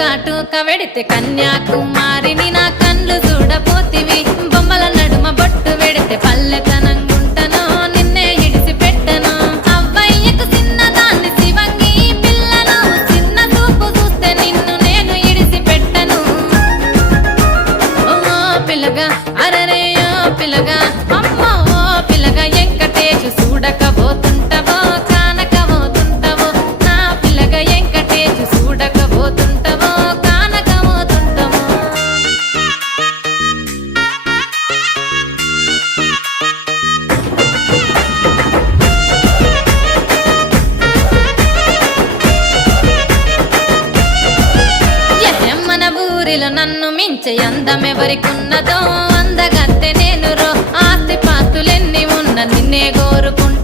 కాటుక వెడితే కన్యాకుమారిని నా కళ్ళు చూడపోతివి బొమ్మల నడుమ బొట్టు వెడితే పల్లెతనంగుంటను నిన్నే ఇడిసి పెట్టను అవ్వయ్యకు చిన్నదాన్ని శివంగి పిల్లను చిన్న చూపు చూస్తే నిన్ను నేను ఇడిసి పెట్టను ఓ పిల్లగా అరరే ఓ పిల్లగా అమ్మో ఓ పిల్లగా వెంకటేశు చూడకపోతుంటవో కానకపోతుంటవో నా పిల్లగా వెంకటేశు చూడకపోతుంటవో కానకపోతుంటవో మన ఊరిలో నన్ను మించే అందమెవరికున్నదో అందగత్తె నేను రో ఆస్తి పాస్తులెన్ని ఉన్న నిన్నే కోరుకుంటా